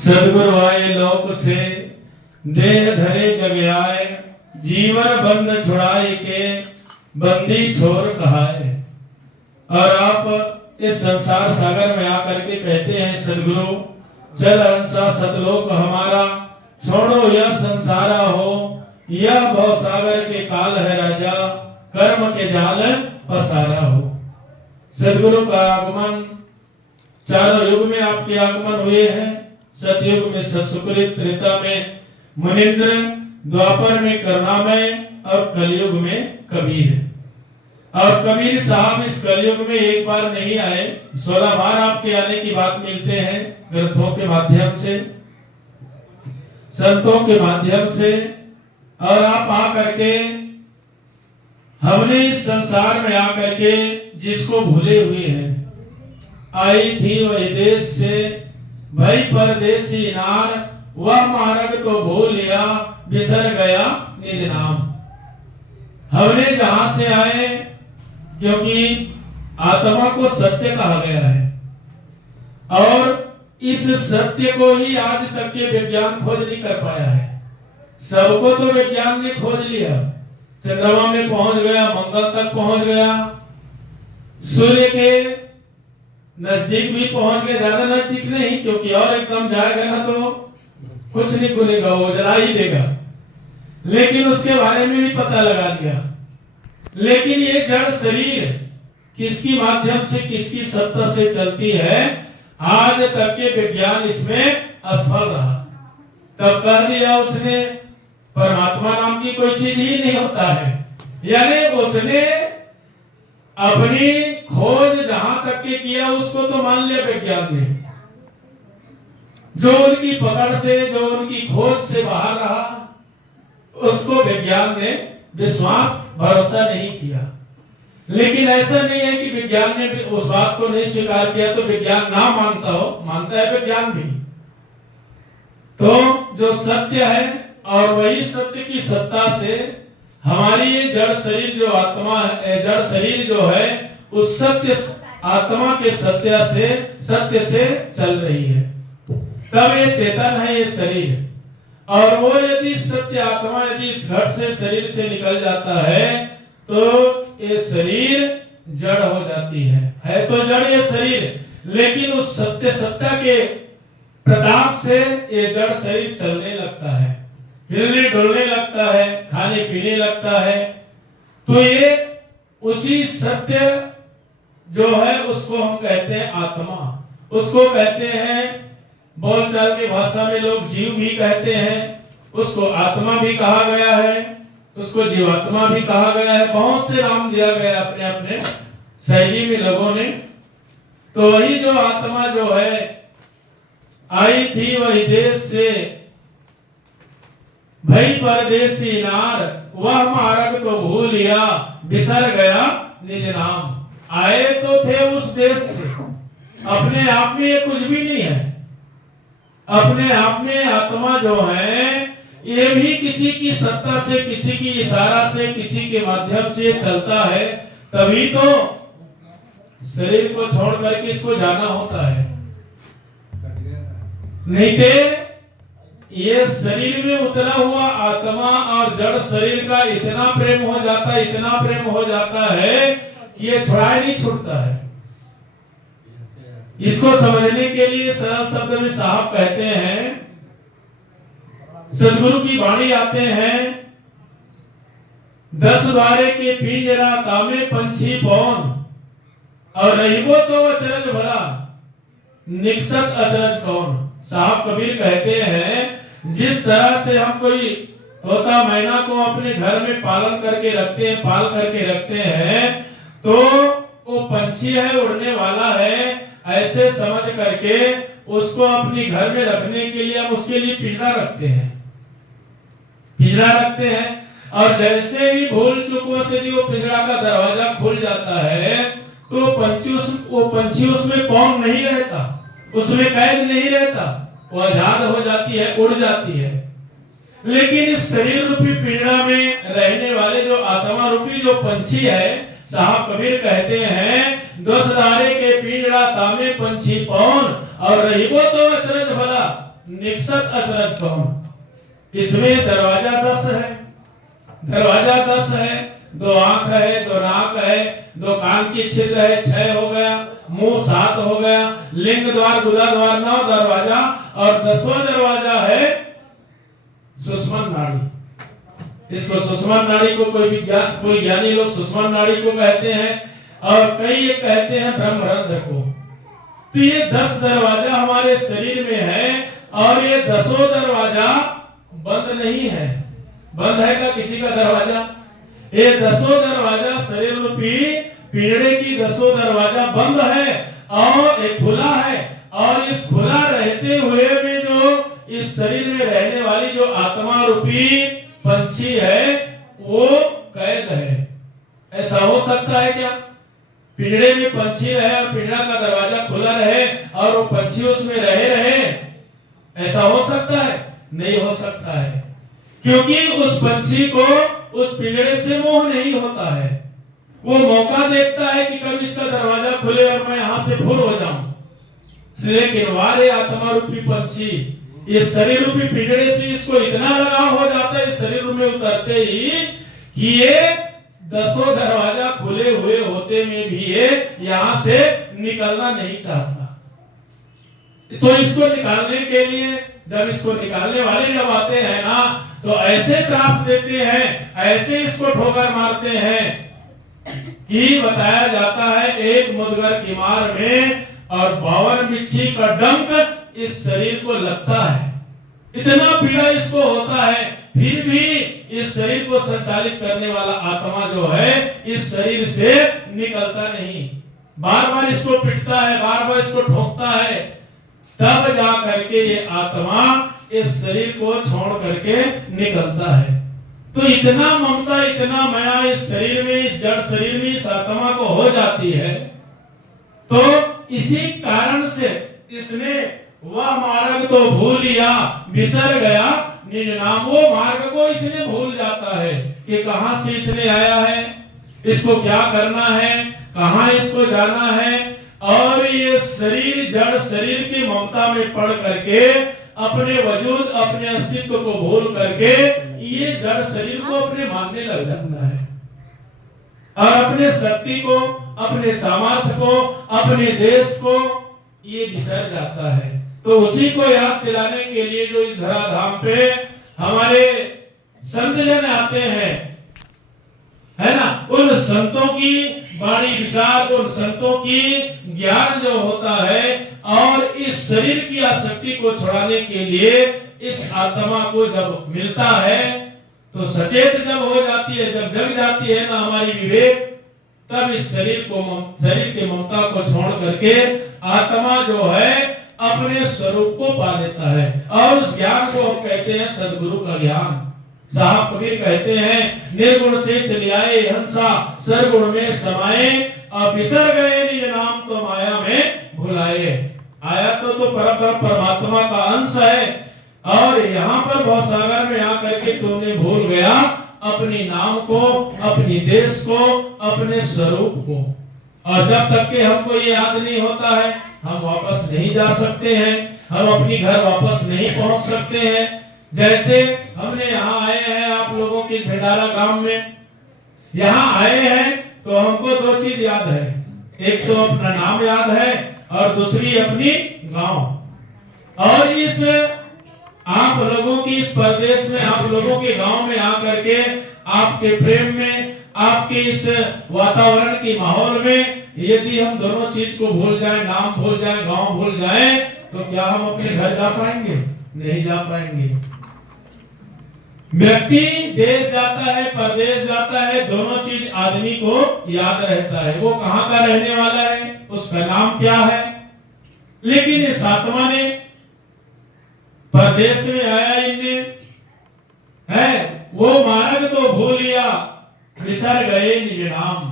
सदगुरु आए लोक से देह धरे जग आए, जीवन बंद छुड़ाई के बंदी छोर कहाए। और आप इस संसार सागर में आकर के कहते हैं सदगुरु चल हंसा सतलोक हमारा, छोड़ो यह संसारा हो, यह भव सागर के काल है राजा, कर्म के जाल पसारा हो। सदगुरु का आगमन चारों युग में आपके आगमन हुए हैं। सतयुग में सतसुकृत, त्रेता में मुनिंद्र, द्वापर में करुणामय और कलयुग में कबीर। और कबीर साहब इस कलयुग में एक बार नहीं आए, 16 बार आपके आने की बात मिलते हैं ग्रंथों के माध्यम से, संतों के माध्यम से। और आप आ करके हमने इस संसार में आकर के जिसको भूले हुए हैं, आई थी वही देश से भई परदेसी नार, वह मार्ग तो भूल लिया बिसर गया निज नाम। हमने जहां से आए, क्योंकि आत्मा को सत्य कहा गया है और इस सत्य को ही आज तक के विज्ञान खोज नहीं कर पाया है। सबको तो विज्ञान ने खोज लिया, चंद्रमा में पहुंच गया, मंगल तक पहुंच गया, सूर्य के नजदीक भी पहुंच गया, ज्यादा नजदीक नहीं, क्योंकि और एकदम जाएगा ना तो कुछ नहीं खुलेगा, वो जला ही देगा। लेकिन उसके बारे में भी पता लगा लिया। लेकिन ये जड़ शरीर किसकी माध्यम से, किसकी सत्ता से चलती है, आज तक के विज्ञान इसमें असफल रहा। तब कह दिया उसने परमात्मा नाम की कोई चीज ही नहीं होता है। यानी उसने अपनी खोज जहां तक के किया उसको तो मान लिया विज्ञान ने, जो उनकी पकड़ से, जो उनकी खोज से बाहर रहा उसको विज्ञान ने विश्वास भरोसा नहीं किया। लेकिन ऐसा नहीं है कि विज्ञान ने भी उस बात को नहीं स्वीकार किया तो विज्ञान ना मानता हो, मानता है विज्ञान भी। तो जो सत्य है और वही सत्य की सत्ता से हमारी ये जड़ शरीर जो आत्मा है, जड़ शरीर जो है उस सत्य आत्मा के सत्य से चल रही है। तब ये चेतन है ये शरीर। और वो यदि सत्य आत्मा यदि इस घट से शरीर से निकल जाता है तो ये शरीर जड़ हो जाती है तो जड़ ये शरीर, लेकिन उस सत्य सत्ता के प्रताप से ये जड़ शरीर चलने लगता है, हिलने डुलने लगता है, खाने पीने लगता है। तो ये उसी सत्य जो है उसको हम कहते हैं आत्मा, उसको कहते हैं बोलचाल की भाषा में लोग जीव भी कहते हैं, उसको आत्मा भी कहा गया है, उसको जीवात्मा भी कहा गया है, बहुत से नाम दिया गया अपने अपने शैली में लोगों ने। तो वही जो आत्मा जो है आई थी वही देश से भई परदेसी नार, वह मार्ग तो भूल लिया बिसर गया निज नाम। आए तो थे उस देश से, अपने आप में ये कुछ भी नहीं है। अपने आप में आत्मा जो है ये भी किसी की सत्ता से, किसी की इशारा से, किसी के माध्यम से चलता है, तभी तो शरीर को छोड़ करके इसको जाना होता है। नहीं तो ये शरीर में उतरा हुआ आत्मा और जड़ शरीर का इतना प्रेम हो जाता है, इतना प्रेम हो जाता है कि ये छुड़ाए नहीं छूटता है। इसको समझने के लिए सरल शब्द में साहब कहते हैं, सदगुरु की वाणी आते हैं, 10 बारे के पिंजरा तामे पंछी पौन, और रहीबो तो अचरज भला निकसत अचरज कौन। साहब कबीर कहते हैं जिस तरह से हम कोई तोता मैना को अपने घर में पालन करके रखते हैं, पाल करके रखते हैं, तो वो पंछी है, उड़ने वाला है, ऐसे समझ करके उसको अपने घर में रखने के लिए हम उसके लिए पिंजरा रखते हैं, पिंजरा रखते हैं। और जैसे ही भूल चूक से वो पिंजरा का दरवाजा खुल जाता है तो वो पंछी उसमें पौंग नहीं रहता, उसमें कैद नहीं रहता, वो आजाद हो जाती है, उड़ जाती है। लेकिन इस शरीर रूपी पिंजरा में रहने वाले जो आत्मा रूपी जो पंछी है, साहब कबीर कहते हैं 10 दारे के पिंजरा तामे पंछी पौन, और रहीबो तो अचरज भला निकसत अचरज कौन। इसमें दरवाजा 10 है, दरवाजा 10 है, 2 आंख है, 2 नाक है, 2 कान की छिद्र है, 6 हो गया, मुंह 7 हो गया, लिंग द्वार गुदा द्वार 9 दरवाजा, और 10वां दरवाजा है सुषुम्ना नाड़ी। इसको सुषुम्ना नाड़ी को कोई ज्ञानी लोग सुषुम्ना नाड़ी को कहते हैं, और कई ये कहते हैं ब्रह्मरंध्र को। तो ये 10 दरवाजा हमारे शरीर में है, और ये 10 दरवाजा बंद नहीं है। बंद है क्या किसी का दरवाजा? ये 10 दरवाजा शरीर रूपी पिंजरे की 10 दरवाजा बंद है, और एक खुला है, और इस खुला रहते हुए में जो इस शरीर में रहने वाली जो आत्मा रूपी पंछी है वो कैद है। ऐसा हो सकता है क्या? पिंजरे में पंछी रहे और पिंजरा का दरवाजा खुला रहे और वो पंछी उसमें रहे? ऐसा हो सकता है? नहीं हो सकता है, क्योंकि उस पंछी को उस पिंजरे से मोह नहीं होता है। वो मौका देखता है कि कब इसका दरवाजा खुले और मैं यहां से फुर हो जाऊं। लेकिन वारे आत्मा रूपी पंछी ये शरीर रूपी पिंजरे से इसको इतना लगाव हो जाता है शरीर में उतरते ही कि ये 10 दरवाजा खुले हुए होते में भी ये यहां से निकलना नहीं चाहता। तो इसको निकालने के लिए जब इसको निकालने वाले जब आते हैं ना, तो ऐसे त्रास देते हैं, ऐसे इसको ठोकर मारते हैं कि बताया जाता है एक मुदगर की मार में और 52 बिच्छी का डंक इस शरीर को लगता है। इतना पीड़ा इसको होता है, फिर भी इस शरीर को संचालित करने वाला आत्मा जो है इस शरीर से निकलता नहीं। बार बार इसको पिटता है, बार बार इसको ठोकता है, तब जा करके ये आत्मा इस शरीर को छोड़ करके निकलता है। तो इतना ममता, इतना माया इस शरीर में, इस जड़ शरीर में इस आत्मा को हो जाती है। तो इसी कारण से इसने वह मार्ग तो भूल लिया, बिसर गया निज नाम। वो मार्ग को इसने भूल जाता है कि कहां से इसने आया है, इसको क्या करना है, कहां इसको जाना है। और ये शरीर, जड़ शरीर की ममता में पड़ करके अपने वजूद, अपने अस्तित्व को भूल करके ये जड़ शरीर को अपने मानने लग जाता है, और अपने शक्ति को, अपने सामर्थ्य को, अपने देश को ये बिसर जाता है। तो उसी को याद दिलाने के लिए जो इस धराधाम पे हमारे संत जन आते हैं, है ना, उन संतों की वाणी विचार, उन संतों की ज्ञान जो होता है, और इस शरीर की आसक्ति को छुड़ाने के लिए इस आत्मा को जब मिलता है तो सचेत जब हो जाती है, जब जग जाती है ना हमारी विवेक, तब इस शरीर के ममता को छोड़ करके आत्मा जो है अपने स्वरूप को पा लेता है। और उस ज्ञान को हम कहते हैं सदगुरु का ज्ञान। साहब कबीर कहते हैं निर्गुण से चली आए हंसा, सरगुण में समाये, और बिसर गए निज नाम तो माया में भुलाए। आया तो परमात्मा का अंश है, और यहाँ पर भवसागर में आकर के तुमने भूल गया अपनी नाम को, अपनी देश को, अपने स्वरूप को। और जब तक के हमको ये याद नहीं होता है हम वापस नहीं जा सकते हैं, हम अपनी घर वापस नहीं पहुंच सकते हैं। जैसे हमने यहाँ आए हैं आप लोगों के भिंडारा गांव में, यहाँ आए हैं तो हमको 2 चीज याद है, एक तो अपना नाम याद है और दूसरी अपनी गांव। और इस आप लोगों की इस प्रदेश में, आप लोगों के गांव में आकर के आपके प्रेम में, आपके इस वातावरण की माहौल में यदि हम दोनों चीज को भूल जाएं, नाम भूल जाएं, गांव भूल जाएं, तो क्या हम अपने घर जा पाएंगे? नहीं जा पाएंगे। व्यक्ति देश जाता है, परदेश जाता है, दोनों चीज आदमी को याद रहता है। वो कहां का रहने वाला है, उसका नाम क्या है। लेकिन इस आत्मा ने परदेश में आया, इनने है वो मार्ग तो भूल लिया, बिसर गए निज नाम।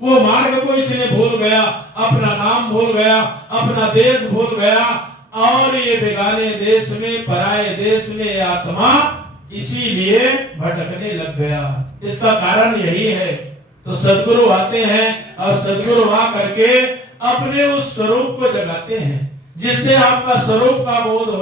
वो मार्ग को इसने भूल गया, अपना नाम भूल गया, अपना देश भूल गया, और ये बेगाने देश में, पराये देश में आत्मा इसीलिए भटकने लग गया। इसका कारण यही है। तो सदगुरु आते हैं और सदगुरु आ करके अपने उस स्वरूप को जगाते हैं, जिससे आपका स्वरूप का बोध हो